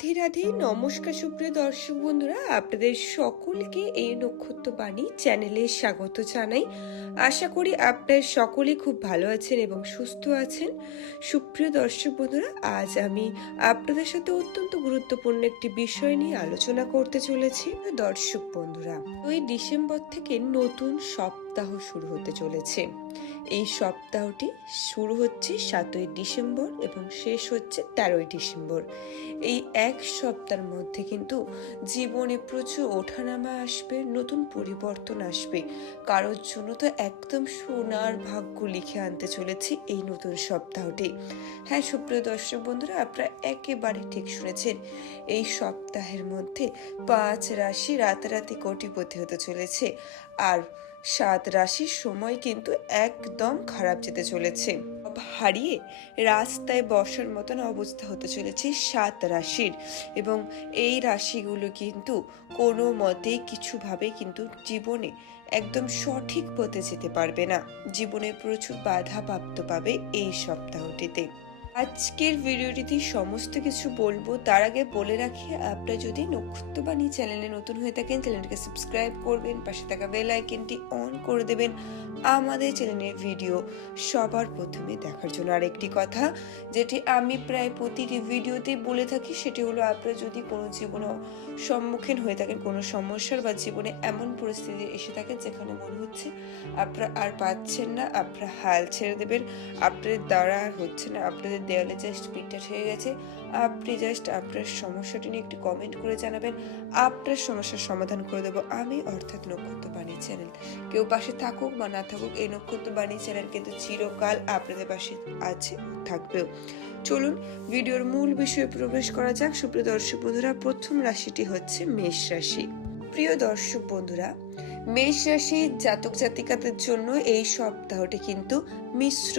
রাধে রাধে, নমস্কার সুপ্রিয় দর্শক বন্ধুরা, আপনাদের সকলকে এই নক্ষত্র বাণী চ্যানেলে স্বাগত জানাই। আশা করি আপনার সকলে খুব ভালো আছেন এবং সুস্থ আছেন। সুপ্রিয় দর্শক বন্ধুরা, আজ আমি আপনাদের সাথে অত্যন্ত গুরুত্বপূর্ণ একটি বিষয় নিয়ে আলোচনা করতে চলেছি। দর্শক বন্ধুরা, ওই ডিসেম্বর থেকে নতুন সপ্তাহ শুরু হতে চলেছে। এই সপ্তাহটি শুরু হচ্ছে সাতই ডিসেম্বর এবং শেষ হচ্ছে তেরোই ডিসেম্বর। এই এক সপ্তাহের মধ্যে কিন্তু জীবনে প্রচুর ওঠানামা আসবে, নতুন পরিবর্তন আসবে। কারোর জন্য তো একদম সোনার ভাগ্য লিখে আনতে চলেছে এই নতুন সপ্তাহটি। হ্যাঁ সুপ্রিয় দর্শক বন্ধুরা, আপনারা একেবারে ঠিক শুনেছেন, এই সপ্তাহের মধ্যে পাঁচ রাশি রাতারাতি কোটিপতি হতে চলেছে। আর সাত রাশির সময় কিন্তু একদম খারাপ যেতে চলেছে। হারিয়ে রাস্তায় বসার মতন অবস্থা হতে চলেছে সাত রাশির এবং এই রাশিগুলো কিন্তু কোনো মতেই কিছুভাবে কিন্তু জীবনে একদম সঠিক পথে যেতে পারবে না। জীবনে প্রচুর বাধা প্রাপ্ত পাবে এই সপ্তাহটিতে। আজকের ভিডিওটিতে সমস্ত কিছু বলব। তার আগে বলে রাখি, আপনারা যদি নক্ষত্রবাণী চ্যানেলে নতুন হয়ে থাকেন, চ্যানেলটাকে সাবস্ক্রাইব করবেন, পাশে থাকা বেল আইকনটি অন করে দেবেন। আমাদের চ্যানেলের ভিডিও সবার প্রথমে দেখার জন্য আর একটি কথা, যেটি আমি প্রায় প্রতিটি ভিডিওতেই বলে থাকি, সেটি হলো আপনারা যদি কোনো জীবনে সম্মুখীন হয়ে থাকেন, কোনো সমস্যার বা জীবনে এমন পরিস্থিতি এসে থাকে যেখানে মনে হচ্ছে আপনারা আর পাচ্ছেন না, আপনারা হাল ছেড়ে দেবেন, আপনাদের দ্বারা হচ্ছে না, আপনাদের দেওয়ালে জাস্ট পিঠটা ঠেকে গেছে। আপনি জাস্ট আপনার সমস্যাটি নিয়ে একটি কমেন্ট করে জানাবেন। আপনার সমস্যার সমাধান করে দেবো আমি, অর্থাৎ নক্ষত্র বাণী চ্যানেল কেউ পাশে থাকুক বা না থাকুক, এই নক্ষত্র বাণী চ্যানেল কিন্তু চিরকাল আপনাদের পাশে আছে থাকবেও। চলুন, ভিডিওর মূল বিষয়ে প্রবেশ করা যাক। সুপ্রিয় দর্শক বন্ধুরা, প্রথম রাশিটি হচ্ছে মেষ রাশি। প্রিয় দর্শক বন্ধুরা, মেষ রাশি জাতক জাতিকাদের জন্য এই সপ্তাহটি কিন্তু মিশ্র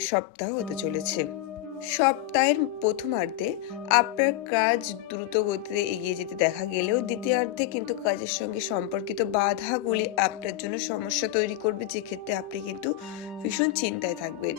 সপ্তাহ হতে চলেছে। সপ্তাহের প্রথমার্ধে আপনার কাজ দ্রুত গতিতে এগিয়ে যেতে দেখা গেলেও দ্বিতীয়ার্ধে কিন্তু কাজের সঙ্গে সম্পর্কিত বাধাগুলি আপনার জন্য সমস্যা তৈরি করবে। যে ক্ষেত্রে আপনি কিন্তু ভীষণ চিন্তায় থাকবেন।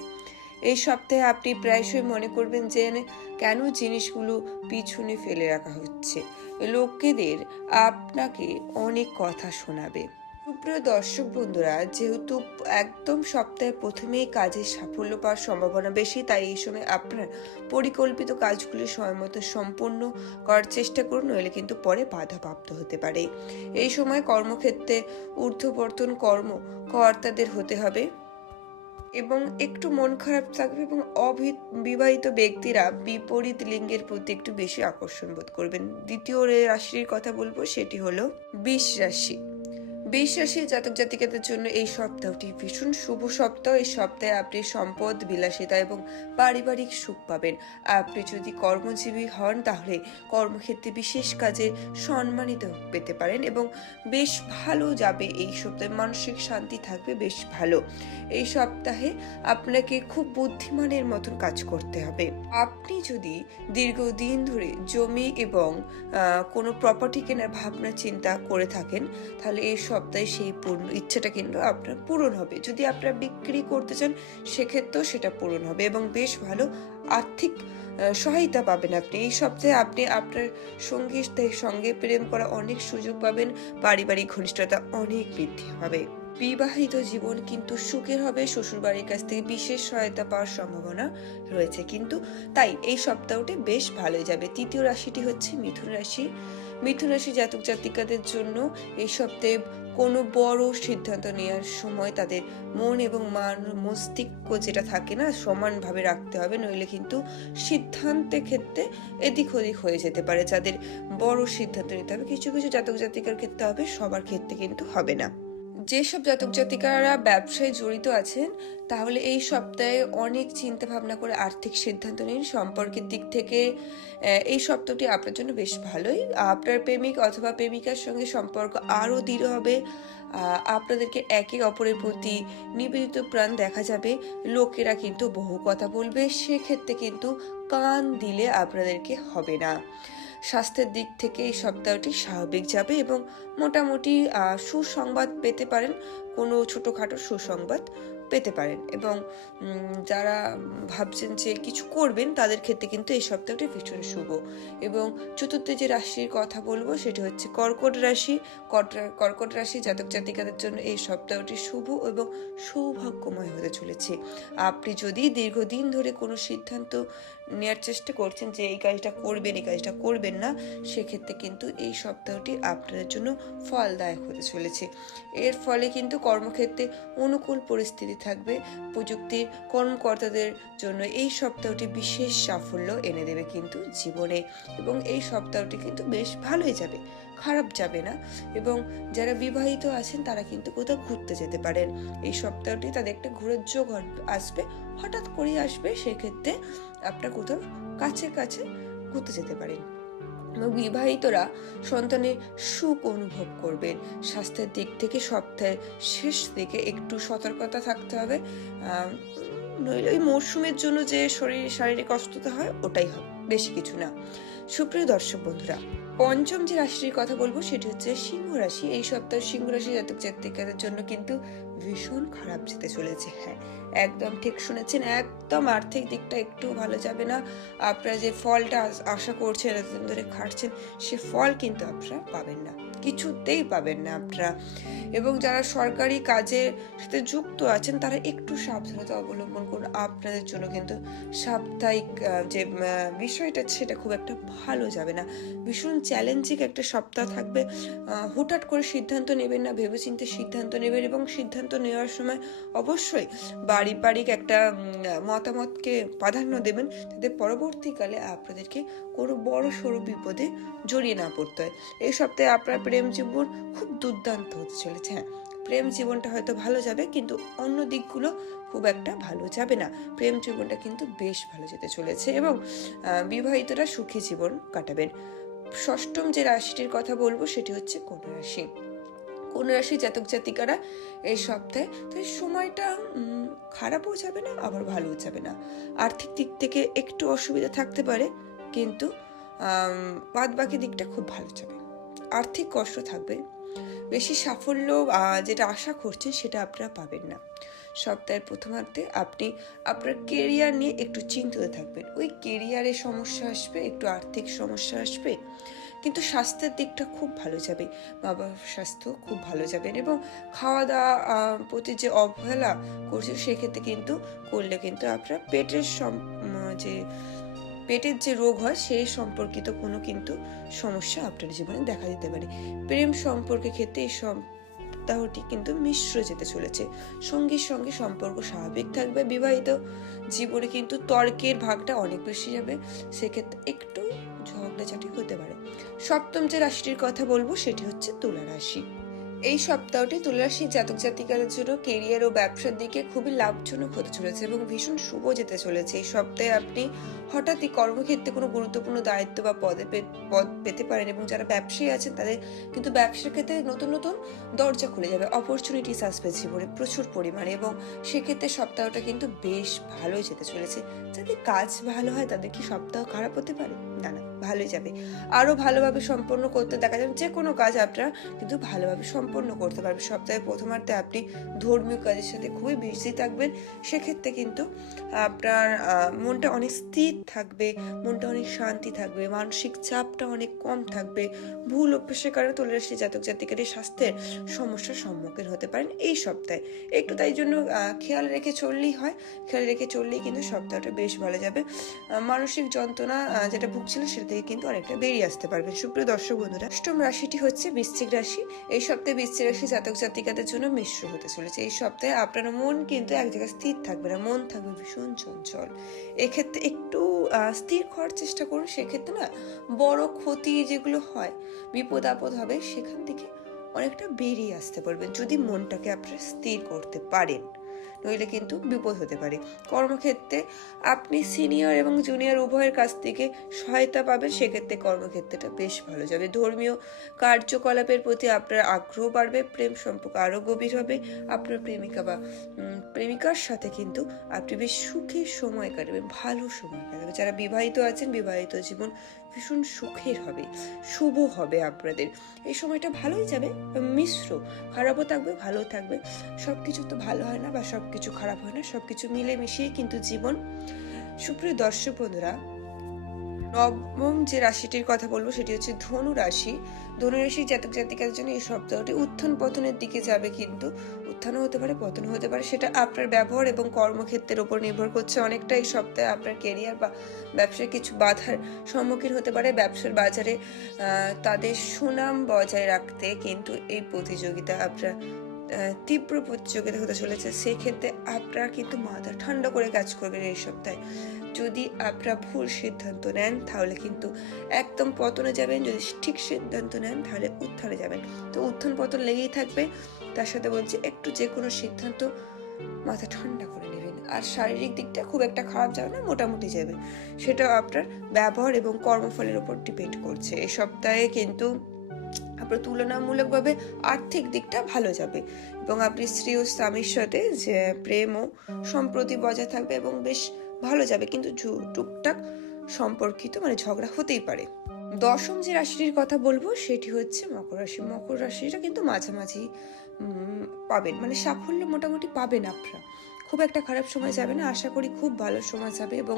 এই সপ্তাহে আপনি প্রায়শই মনে করবেন যে কেন জিনিসগুলো পিছনে ফেলে রাখা হচ্ছে। লোকেদের আপনাকে অনেক কথা শোনাবে। সুপ্রিয় দর্শক বন্ধুরা, যেহেতু একদম সপ্তাহের প্রথমেই কাজের সাফল্য পাওয়ার সম্ভাবনা বেশি, তাই এই সময় আপনার পরিকল্পিত কাজগুলি সময় মতো সম্পূর্ণ করার চেষ্টা করুন, নইলে কিন্তু পরে বাধাপ্রাপ্ত হতে পারে। এই সময় কর্মক্ষেত্রে ঊর্ধ্ববর্তন কর্ম কর্তাদের হতে হবে এবং একটু মন খারাপ থাকবে এবং অবিবাহিত ব্যক্তিরা বিপরীত লিঙ্গের প্রতি একটু বেশি আকর্ষণ বোধ করবেন। দ্বিতীয় রাশির কথা বলব, সেটি হলো বিষ রাশি। রাশি জাতক জাতিকাদের জন্য এই সপ্তাহটি ভীষণ শুভ সপ্তাহ। এই সপ্তাহে আপনি সম্পদ, বিলাসিতা এবং পারিবারিক সুখ পাবেন। আপনি যদি কর্মজীবী হন, তাহলে কর্মক্ষেত্রে বিশেষ কাজে সম্মানিত পেতে পারেন এবং বেশ ভালো যাবে। এই সপ্তাহে মানসিক শান্তি থাকবে, বেশ ভালো। এই সপ্তাহে আপনাকে খুব বুদ্ধিমানের মতন কাজ করতে হবে। আপনি যদি দীর্ঘদিন ধরে জমি এবং কোনো প্রপার্টি কেনার ভাবনা, চিন্তা করে থাকেন, তাহলে এই সপ্তাহে সেই পূর্ণ ইচ্ছাটা কিন্তু আপনার পূরণ হবে। যদি আপনারা বিক্রি করতে চান, সেক্ষেত্রেও সেটা পূরণ হবে এবং বেশ ভালো আর্থিক সহায়তা পাবেন আপনি। এই সপ্তাহে আপনি আপনার সঙ্গীর সঙ্গে প্রেম করা অনেক সুযোগ পাবেন। পারিবারিক ঘনিষ্ঠতা অনেক বৃদ্ধি হবে। বিবাহিত জীবন কিন্তু সুখের হবে। শ্বশুরবাড়ির কাছ থেকে বিশেষ সহায়তা পাওয়ার সম্ভাবনা রয়েছে কিন্তু তাই এই সপ্তাহটি বেশ ভালোই যাবে। তৃতীয় রাশিটি হচ্ছে মিথুন রাশি। মিথুন রাশি জাতক জাতিকাদের জন্য এই সপ্তাহে কোনো বড় সিদ্ধান্ত নেওয়ার সময় তাদের মন এবং মান, মস্তিষ্ক যেটা থাকে না, সমানভাবে রাখতে হবে, নইলে কিন্তু সিদ্ধান্তের ক্ষেত্রে এদিক ওদিক হয়ে যেতে পারে। যাদের বড় সিদ্ধান্ত নিতে হবে, কিছু কিছু জাতক জাতিকার ক্ষেত্রে হবে, সবার ক্ষেত্রে কিন্তু হবে না। যেসব জাতক জাতিকারা ব্যবসায় জড়িত আছেন, তাহলে এই সপ্তাহে অনেক চিন্তা ভাবনা করে আর্থিক সিদ্ধান্ত নিন। সম্পর্কের দিক থেকে এই সপ্তাহটি আপনার জন্য বেশ ভালোই। আপনার প্রেমিক অথবা প্রেমিকার সঙ্গে সম্পর্ক আরও দৃঢ় হবে। আপনাদেরকে একে অপরের প্রতি নিবেদিত প্রাণ দেখা যাবে। লোকেরা কিন্তু বহু কথা বলবে, সেক্ষেত্রে কিন্তু কান দিলে আপনাদেরকে হবে না। স্বাস্থ্যের দিক থেকে এই সপ্তাহটি স্বাভাবিক যাবে এবং মোটামুটি সুসংবাদ পেতে পারেন, কোনো ছোটোখাটো সুসংবাদ পেতে পারেন এবং যারা ভাবছেন যে কিছু করবেন তাদের ক্ষেত্রে কিন্তু এই সপ্তাহটি ভীষণ শুভ এবং চতুর্থ যে রাশির কথা বলব সেটি হচ্ছে কর্কট রাশি। কট- কর্কট রাশি জাতক জাতিকাদের জন্য এই সপ্তাহটি শুভ এবং সৌভাগ্যময় হতে চলেছে। আপনি যদি দীর্ঘদিন ধরে কোনো সিদ্ধান্ত নেওয়ার চেষ্টা করছেন যে এই কাজটা করবেন, এই কাজটা করবেন না, সেক্ষেত্রে কিন্তু এই সপ্তাহটি আপনাদের জন্য ফলদায়ক হতে চলেছে। এর ফলে কিন্তু কর্মক্ষেত্রে অনুকূল পরিস্থিতি থাকবে, প্রযুক্তির কর্মকর্তাদের জন্য এই সপ্তাহটি বিশেষ সাফল্য এনে দেবে কিন্তু জীবনে এবং এই সপ্তাহটি কিন্তু বেশ ভালোই যাবে, খারাপ যাবে না এবং যারা বিবাহিত আছেন তারা কিন্তু কোথাও ঘুরতে যেতে পারেন। এই সপ্তাহটি তাদের একটা ঘুরের যোগ আসবে হঠাৎ করেই আসবে, সেক্ষেত্রে আপনার কোথাও কাছে কাছে ঘুরতে যেতে পারেন। এবং বিবাহিতরা সন্তানের সুখ অনুভব করবেন। স্বাস্থ্যের দিক থেকে সপ্তাহের শেষ দিকে একটু সতর্কতা থাকতে হবে। নইলে ওই মরশুমের জন্য যে শরীর, শারীরিক অসুস্থতা হয়, ওটাই হবে, বেশি কিছু না। সুপ্রিয় দর্শক বন্ধুরা, পঞ্চম যে রাশির কথা বলব, সেটি হচ্ছে সিংহ রাশি। এই সপ্তাহে সিংহ রাশি জাতক জাতিকাদের জন্য কিন্তু ভীষণ খারাপ যেতে চলেছে। হ্যাঁ একদম ঠিক শুনেছেন, একদম আর্থিক দিকটা একটু ভালো যাবে না। আপনারা যে ফলটা আশা করছেন, এতদিন ধরে খাটছেন, সে ফল কিন্তু আপনারা পাবেন না। কিছুতেই পাবেন না আপনারা। এবং যারা সরকারি কাজের সাথে যুক্ত আছেন, তারা একটু সাবধানতা অবলম্বন করুন। আপনাদের জন্য কিন্তু সাপ্তাহিক যে বিষয়টা, সেটা খুব একটা ভালো যাবে না। ভীষণ চ্যালেঞ্জিং একটা সপ্তাহ থাকবে। হুটহাট করে সিদ্ধান্ত নেবেন না, ভেবেচিন্তে সিদ্ধান্ত নেবেন এবং সিদ্ধান্ত নেওয়ার সময় অবশ্যই পারিবারিক একটা মতামতকে প্রাধান্য দেবেন যাতে পরবর্তীকালে আপনাদেরকে কোনো বড় সড়ো বিপদে জড়িয়ে না পড়তে হয়। এই সপ্তাহে আপনার প্রেম জীবন খুব দুর্দান্ত হতে চলেছে। হ্যাঁ প্রেম জীবনটা হয়তো ভালো যাবে, কিন্তু অন্য দিকগুলো খুব একটা ভালো যাবে না। প্রেম জীবনটা কিন্তু বেশ ভালো যেতে চলেছে এবং বিবাহিতরা সুখী জীবন কাটাবেন। ষষ্ঠম যে রাশিটির কথা বলব সেটি হচ্ছে কন্যা রাশি। কন্যা রাশি জাতক জাতিকারা এই সপ্তাহে। তাই সময়টা খারাপও যাবে না, আবার ভালোও যাবে না। আর্থিক দিক থেকে একটু অসুবিধা থাকতে পারে, কিন্তু বাদ বাকি দিকটা খুব ভালো যাবে। আর্থিক কষ্ট থাকবে। বেশি সাফল্য যেটা আশা করছেন সেটা আপনারা পাবেন না। সপ্তাহের প্রথমার্ধে আপনি আপনার কেরিয়ার নিয়ে একটু চিন্তিত থাকবেন। ওই কেরিয়ারে সমস্যা আসবে, একটু আর্থিক সমস্যা আসবে কিন্তু স্বাস্থ্যের দিকটা খুব ভালো যাবে। বাবার স্বাস্থ্য খুব ভালো যাবেন এবং খাওয়া দাওয়া প্রতি যে অবহেলা করছে সেক্ষেত্রে কিন্তু করলে কিন্তু আপনার পেটের যে পেটের যে রোগ হয় সেই সম্পর্কিত কোনো কিন্তু সমস্যা আপনার জীবনে দেখা দিতে পারে। প্রেম সম্পর্কের ক্ষেত্রে এই সপ্তাহটি কিন্তু মিশ্র যেতে চলেছে। সঙ্গীর সঙ্গে সম্পর্ক স্বাভাবিক থাকবে। বিবাহিত জীবনে কিন্তু তর্কের ভাগটা অনেক বেশি যাবে। সেক্ষেত্রে একটু ঝগড়াঝাটি হতে পারে। সপ্তম যে রাশিটির কথা বলব সেটি হচ্ছে তুলা রাশি। এই সপ্তাহটি তুলা রাশির জাতক জাতিকাদের জন্য কেরিয়ার ও ব্যবসার দিকে খুবই লাভজনক হতে চলেছে এবং ভীষণ শুভ যেতে চলেছে। এই সপ্তাহে আপনি হঠাৎই কর্মক্ষেত্রে কোনো গুরুত্বপূর্ণ দায়িত্ব বা পদে পদ পেতে পারেন এবং যারা ব্যবসায়ী আছেন তাদের কিন্তু ব্যবসার ক্ষেত্রে নতুন নতুন দরজা খুলে যাবে অপরচুনিটিস আসবে জীবনে প্রচুর পরিমাণে এবং সেক্ষেত্রে সপ্তাহটা কিন্তু বেশ ভালোই যেতে চলেছে। যাদের কাজ ভালো হয় তাদের কি সপ্তাহ খারাপ হতে পারে? না না ভালোই যাবে। আরও ভালোভাবে সম্পন্ন করতে দেখা যাবে যে কোনো কাজ আপনারা কিন্তু ভালোভাবে সম্পন্ন করতে পারবেন। সপ্তাহে প্রথমার্ধে আপনি ধর্মীয় কাজের সাথে খুবই বিজি থাকবেন। সেক্ষেত্রে কিন্তু আপনার মনটা অনেক স্থির থাকবে, মনটা অনেক শান্তি থাকবে, মানসিক চাপটা অনেক কম থাকবে। ভুল অভ্যাসের কারণে তুলে রাশি জাতক জাতিকাদের স্বাস্থ্যের সমস্যার সম্মুখীন হতে পারেন এই সপ্তাহে। একটু তাই জন্য খেয়াল রেখে চললেই হয়। খেয়াল রেখে চললেই কিন্তু সপ্তাহটা বেশ ভালো যাবে। মানসিক যন্ত্রণা যেটা ভুগছিলেন সেটা থেকে কিন্তু অনেকটা বেরিয়ে আসতে পারবেন। সুপ্রিয় দর্শক বন্ধুরা, অষ্টম রাশিটি হচ্ছে বৃশ্চিক রাশি। এই সপ্তাহে বৃশ্চিক রাশি জাতক জাতিকাদের জন্য মিশ্র হতে চলেছে। এই সপ্তাহে আপনার মন কিন্তু এক জায়গায় স্থির থাকবে না, মন থাকবে ভীষণ চঞ্চল। এক্ষেত্রে একটু স্থির হওয়ার চেষ্টা করুন। সেক্ষেত্রে না, বড় ক্ষতি যেগুলো হয়, বিপদ আপদ হবে, সেখান থেকে অনেকটা বেরিয়ে আসতে পারবেন, যদি মনটাকে আপনারা স্থির করতে পারেন। নইলে কিন্তু বিপদ হতে পারে। কর্মক্ষেত্রে আপনি সিনিয়র এবং জুনিয়র উভয়ের কাছ থেকে সহায়তা পাবেন, সেক্ষেত্রে কর্মক্ষেত্রটা বেশ ভালো যাবে। ধর্মীয় কার্যকলাপের প্রতি আপনার আগ্রহ বাড়বে, প্রেম সম্পর্ক আরও গভীর হবে, আপনার প্রেমিকা বা প্রেমিকার সাথে কিন্তু আপনি বেশ সুখে সময় কাটাবেন, ভালো সময় কাটাবেন। যারা বিবাহিত আছেন, বিবাহিত জীবন ভীষণ সুখের হবে, শুভ হবে আপনাদের। এই সময়টা ভালোই যাবে, মিশ্র, খারাপও থাকবে ভালো থাকবে। সব কিছু তো ভালো হয় না বা সব কিছু খারাপ হয় না সব কিছু মিলে মিশিয়ে কিন্তু জীবন। সুপ্রিয় দর্শক বন্ধুরা, নবম যে রাশিটির কথা বলব সেটি হচ্ছে ধনু রাশি। ধনু রাশি জাতক জাতিকার জন্য এই সপ্তাহটি উত্থান পতনের দিকে যাবে কিন্তু উত্থানও হতে পারে, পতনও হতে পারে, সেটা আপনার ব্যবহার এবং কর্মক্ষেত্রের উপর নির্ভর করছে। অনেকটা এই সপ্তাহে আপনার কেরিয়ার বা ব্যবসায় কিছু বাধার সম্মুখীন হতে পারে। ব্যবসার বাজারে তাদের সুনাম বজায় রাখতে কিন্তু এই প্রতিযোগিতা আপনার তীব্র প্রতিযোগিতা হতে চলেছে। সেক্ষেত্রে আপনারা কিন্তু মাথা ঠান্ডা করে কাজ করবেন এই সপ্তাহে। যদি আপনারা ভুল সিদ্ধান্ত নেন, তাহলে কিন্তু একদম পতনে যাবেন। যদি ঠিক সিদ্ধান্ত নেন, তাহলে উত্থানে যাবেন। তো উত্থান পতন লেগেই থাকবে। তার সাথে বলছি, একটু যে কোনো সিদ্ধান্ত মাথা ঠান্ডা করে নেবেন। আর শারীরিক দিকটা খুব একটা খারাপ যাবে না, মোটামুটি যাবে। সেটাও আপনার ব্যবহার এবং কর্মফলের উপর ডিপেন্ড করছে। এ সপ্তাহে কিন্তু আপনার তুলনামূলকভাবে আর্থিক দিকটা ভালো যাবে। এবং আপনি স্ত্রী ও স্বামীর সাথে যে প্রেম ও সম্প্রতি বজায় থাকবে এবং বেশ ভালো যাবে। কিন্তু টুকটাক সম্পর্কিত মানে ঝগড়া হতেই পারে। দশম যে রাশিটির কথা বলব, সেটি হচ্ছে মকর রাশি। মকর রাশিটা কিন্তু মাঝামাঝি পাবেন। মানে সাফল্য মোটামুটি পাবেন আপনারা। খুব একটা খারাপ সময় যাবে না। আশা করি খুব ভালো সময় যাবে এবং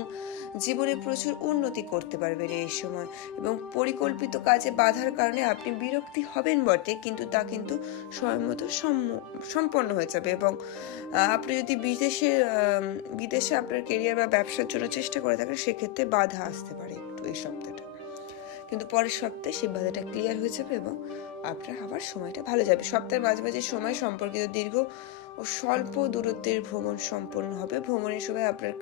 জীবনে প্রচুর উন্নতি করতে পারবেন এই সময়। এবং পরিকল্পিত কাজে বাধার কারণে আপনি বিরক্তি হবেন বটে, কিন্তু তা কিন্তু সময় মতো সম্পন্ন হয়ে যাবে এবং আপনি যদি বিদেশে বিদেশে আপনার কেরিয়ার বা ব্যবসার জন্য চেষ্টা করে থাকেন, সেক্ষেত্রে বাধা আসতে পারে একটু এই সপ্তাহটা। কিন্তু পরের সপ্তাহে সেই বাধাটা ক্লিয়ার হয়ে যাবে এবং আপনার আবার সময়টা ভালো যাবে। সপ্তাহের মাঝে মাঝে সময় সম্পর্কিত দীর্ঘ ও স্বল্প দূরত্বের ভ্রমণ সম্পন্ন হবে। ভ্রমণের সময় আপনার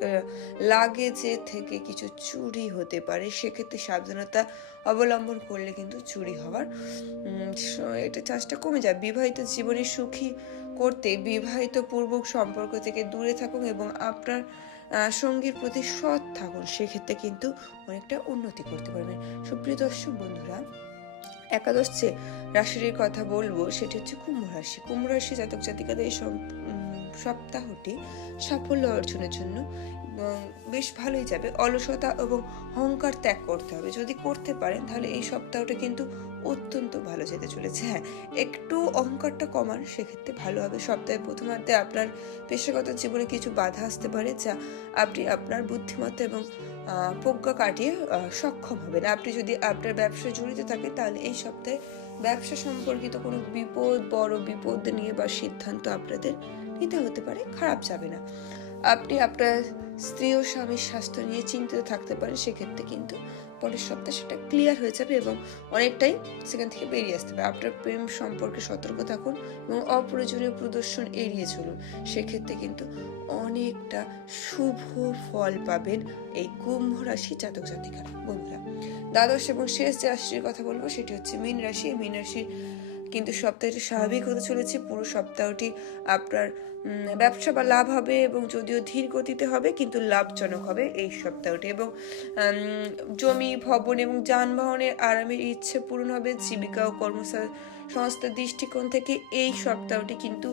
লাগেজে থেকে কিছু চুরি হতে পারে। সেক্ষেত্রে সাবধানতা অবলম্বন করলে কিন্তু চুরি হওয়ার এটা চান্সটা কমে যায়। বিবাহিত জীবনে সুখী করতে বিবাহিত পূর্বক সম্পর্ক থেকে দূরে থাকুন এবং আপনার সঙ্গীর প্রতি সৎ থাকুন। সেক্ষেত্রে কিন্তু অনেকটা উন্নতি করতে পারবেন। সুপ্রিয় দর্শক বন্ধুরা একাদশ যে রাশির কথা বলব, সেটি হচ্ছে কুম্ভ রাশি। কুম্ভ রাশি জাতক জাতিকাদের এই সপ্তাহটি সাফল্য অর্জনের জন্য বেশ ভালোই যাবে। অলসতা এবং অহংকার ত্যাগ করতে হবে। যদি করতে পারেন, তাহলে এই সপ্তাহটা কিন্তু অত্যন্ত ভালো যেতে চলেছে। হ্যাঁ একটু অহংকারটা কমান, সেক্ষেত্রে ভালো হবে। সপ্তাহের প্রথমার্ধে আপনার পেশাগত জীবনে কিছু বাধা আসতে পারে, যা আপনি আপনার বুদ্ধিমত্তা এবং প্রজ্ঞা কাটিয়ে সক্ষম হবেন। আপনি যদি আপনার ব্যবসায় জড়িত থাকেন তাহলে এই সপ্তাহে ব্যবসা সম্পর্কিত কোনো বিপদ, বড় বিপদ নিয়ে বা সিদ্ধান্ত আপনাদের নিতে হতে পারে, খারাপ যাবে না। আপনি আপনার স্ত্রী ও স্বামীর স্বাস্থ্য নিয়ে চিন্তিত থাকতে পারেন, সেক্ষেত্রে কিন্তু পরের সপ্তাহে সেটা ক্লিয়ার হয়ে যাবে এবং অনেকটাই সেখান থেকে বেরিয়ে আসতে হবে। আপনার প্রেম সম্পর্কে সতর্ক থাকুন এবং অপ্রয়োজনীয় প্রদর্শন এড়িয়ে চলুন। সেক্ষেত্রে কিন্তু অনেকটা শুভ ফল পাবেন এই কুম্ভ রাশি জাতক জাতিকারা। বন্ধুরা, দ্বাদশ এবং শেষ যে রাশির কথা বলব সেটি হচ্ছে মীন রাশি। মীন রাশির কিন্তু সপ্তাহটি স্বাভাবিক হতে চলেছে পুরো সপ্তাহটি আপনার ব্যবসা বা লাভ হবে এবং যদিও ধীর গতিতে হবে কিন্তু লাভজনক হবে এই সপ্তাহটি এবং জমি ভবন এবং যানবাহনের আরামের ইচ্ছে পূরণ হবে জীবিকা ও কর্মসংস্থার দৃষ্টিকোণ থেকে এই সপ্তাহটি কিন্তু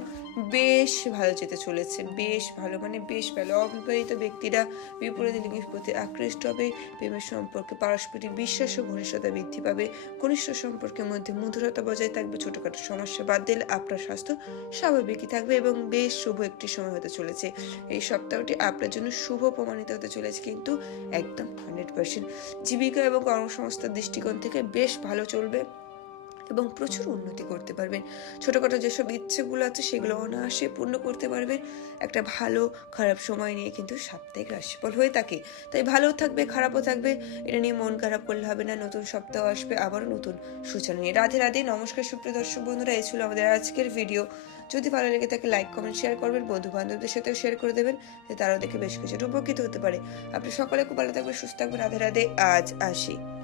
বেশ ভালো যেতে চলেছে। বেশ ভালো মানে বেশ ভালো। অবিবাহিত ব্যক্তিরা বিপরীত লিঙ্গের প্রতি আকৃষ্ট হবে, প্রেমের সম্পর্কে পারস্পরিক বিশ্বাস ও ঘনিষ্ঠতা বৃদ্ধি পাবে, ঘনিষ্ঠ সম্পর্কের মধ্যে মধুরতা বজায় থাকবে, ছোটখাটো সমস্যা বাদ দিলে আপনার স্বাস্থ্য স্বাভাবিকই থাকবে এবং বেশ শুভ একটি সময় হতে চলেছে। এই সপ্তাহটি আপনার জন্য শুভ প্রমাণিত হতে চলেছে কিন্তু একদম হান্ড্রেড পার্সেন্ট জীবিকা এবং কর্মসংস্থার দৃষ্টিকোণ থেকে বেশ ভালো চলবে। এবং প্রচুর উন্নতি করতে পারবেন। ছোটখাটো যেসব ইচ্ছেগুলো আছে সেগুলো অনায়াসে পূর্ণ করতে পারবেন। একটা ভালো, খারাপ সময় নিয়ে কিন্তু সাপ্তাহিক রাশিফল হয়ে থাকে। তাই ভালো থাকবে, খারাপও থাকবে। এটা নিয়ে মন খারাপ করলে হবে না। নতুন সপ্তাহ আসবে, আবারও নতুন সূচনা নিয়ে। রাধে রাধে। নমস্কার সুপ্রিয় দর্শক বন্ধুরা। এই ছিল আমাদের আজকের ভিডিও। যদি ভালো লেগে থাকে, লাইক, কমেন্ট, শেয়ার করবেন। বন্ধু বান্ধবদের সাথেও শেয়ার করে দেবেন তারাও দেখে বেশ কিছুটা উপকৃত হতে পারে। আপনি সকলে খুব ভালো থাকবেন, সুস্থ থাকবেন। রাধে রাধে। আজ আসি।